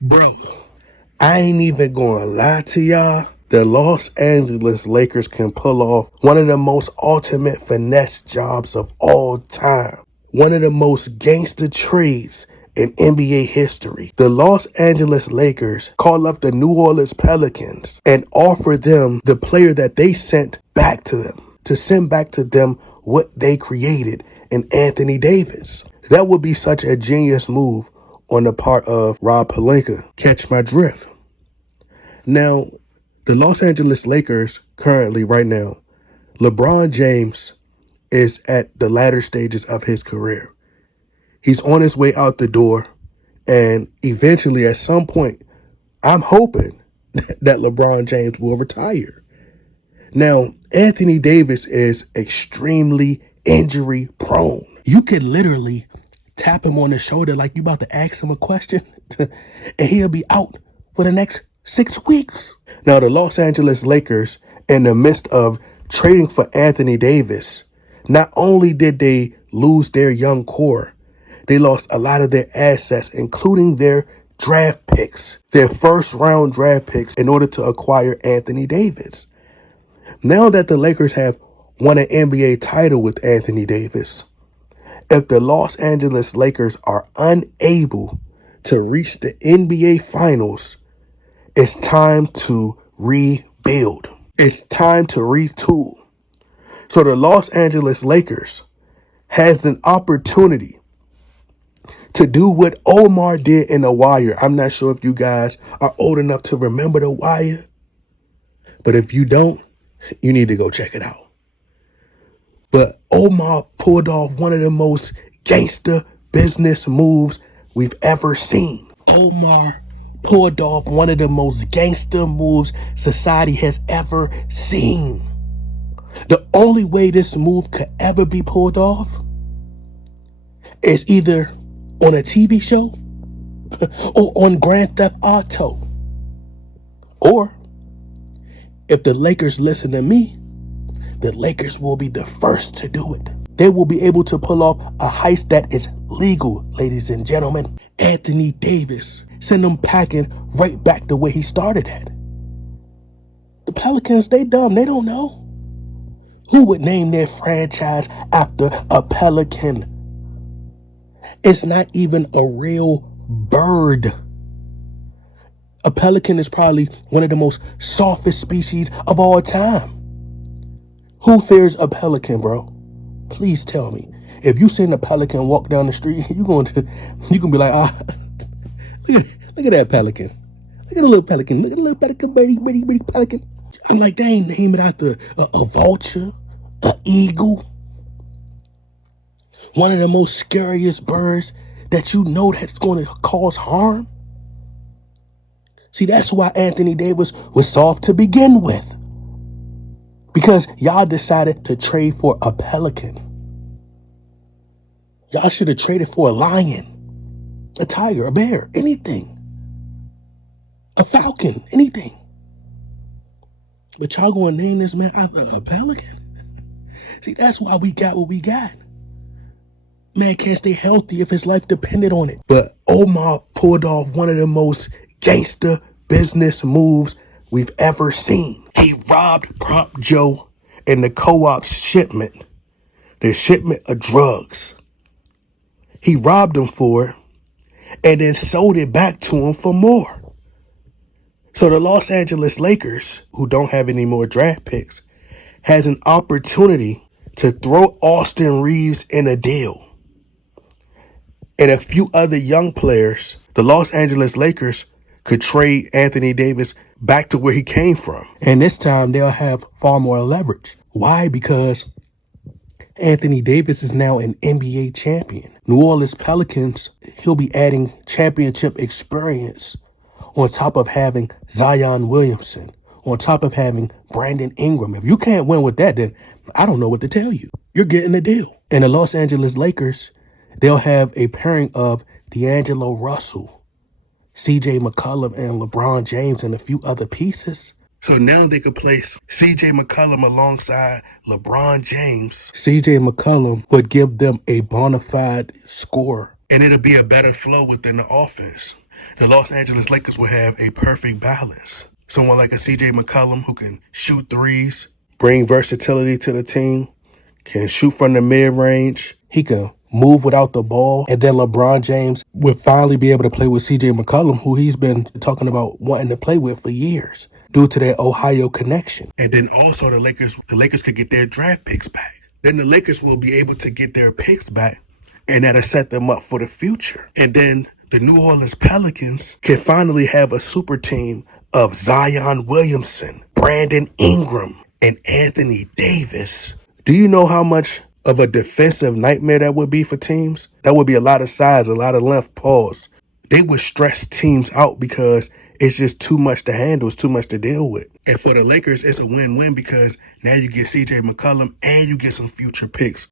Bro, I ain't even gonna lie to y'all. The Los Angeles Lakers can pull off one of the most ultimate finesse jobs of all time. One of the most gangster trades in NBA history. The Los Angeles Lakers call up the New Orleans Pelicans and offer them the player that they sent back to them. To send back to them what they created in Anthony Davis. That would be such a genius move on the part of Rob Pelinka. Catch my drift. Now, the Los Angeles Lakers currently, right now, LeBron James is at the latter stages of his career. He's on his way out the door, and eventually, at some point, I'm hoping that LeBron James will retire. Now, Anthony Davis is extremely injury prone. You could literally tap him on the shoulder like you about to ask him a question, and he'll be out for the next 6 weeks. Now, the Los Angeles Lakers, in the midst of trading for Anthony Davis, not only did they lose their young core, they lost a lot of their assets, including their draft picks, their first round draft picks, in order to acquire Anthony Davis. Now that the Lakers have won an NBA title with Anthony Davis, if the Los Angeles Lakers are unable to reach the NBA Finals, it's time to rebuild. It's time to retool. So the Los Angeles Lakers has an opportunity to do what Omar did in The Wire. I'm not sure if you guys are old enough to remember The Wire, but if you don't, you need to go check it out. But Omar pulled off one of the most gangster business moves we've ever seen. Omar pulled off one of the most gangster moves society has ever seen. The only way this move could ever be pulled off is either on a TV show or on Grand Theft Auto. Or, if the Lakers listen to me, the Lakers will be the first to do it. They will be able to pull off a heist that is legal, ladies and gentlemen. Anthony Davis, send him packing right back the way he started at. The Pelicans, they dumb, they don't know. Who would name their franchise after a pelican? It's not even a real bird. A pelican is probably one of the most softest species of all time. Who fears a pelican, bro? Please tell me. If you seen a pelican walk down the street, you gonna be like, look at that pelican. Look at the little pelican. Look at the little pelican, birdie pelican. I'm like, they ain't name it after a vulture, an eagle. One of the most scariest birds that you know that's going to cause harm. See, that's why Anthony Davis was soft to begin with. Because y'all decided to trade for a pelican. Y'all should have traded for a lion, a tiger, a bear, anything. A falcon, anything. But y'all gonna name this man after a pelican? See, that's why we got what we got. Man can't stay healthy if his life depended on it. But Omar pulled off one of the most gangster business moves we've ever seen. He robbed Prop Joe and the co-op's shipment, the shipment of drugs. He robbed him for it and then sold it back to him for more. So the Los Angeles Lakers, who don't have any more draft picks, has an opportunity to throw Austin Reeves in a deal. And a few other young players, the Los Angeles Lakers could trade Anthony Davis back to where he came from. And this time they'll have far more leverage. Why? Because Anthony Davis is now an NBA champion. New Orleans Pelicans, he'll be adding championship experience on top of having Zion Williamson, on top of having Brandon Ingram. If you can't win with that, then I don't know what to tell you. You're getting a deal. And the Los Angeles Lakers, they'll have a pairing of D'Angelo Russell, CJ McCollum, and LeBron James, and a few other pieces. So now they could place CJ McCollum alongside LeBron James. CJ McCollum would give them a bona fide scorer, and it'll be a better flow within the offense. The Los Angeles Lakers will have a perfect balance. Someone like a CJ McCollum who can shoot threes, bring versatility to the team, can shoot from the mid-range. He can move without the ball. And then LeBron James will finally be able to play with CJ McCollum, who he's been talking about wanting to play with for years due to that Ohio connection. And then also the Lakers could get their draft picks back. Then the Lakers will be able to get their picks back, and that'll set them up for the future. And then the New Orleans Pelicans can finally have a super team of Zion Williamson, Brandon Ingram, and Anthony Davis. Do you know how much of a defensive nightmare that would be for teams? That would be a lot of size, a lot of length, pause. They would stress teams out because it's just too much to handle. It's too much to deal with. And for the Lakers, it's a win-win because now you get CJ McCollum and you get some future picks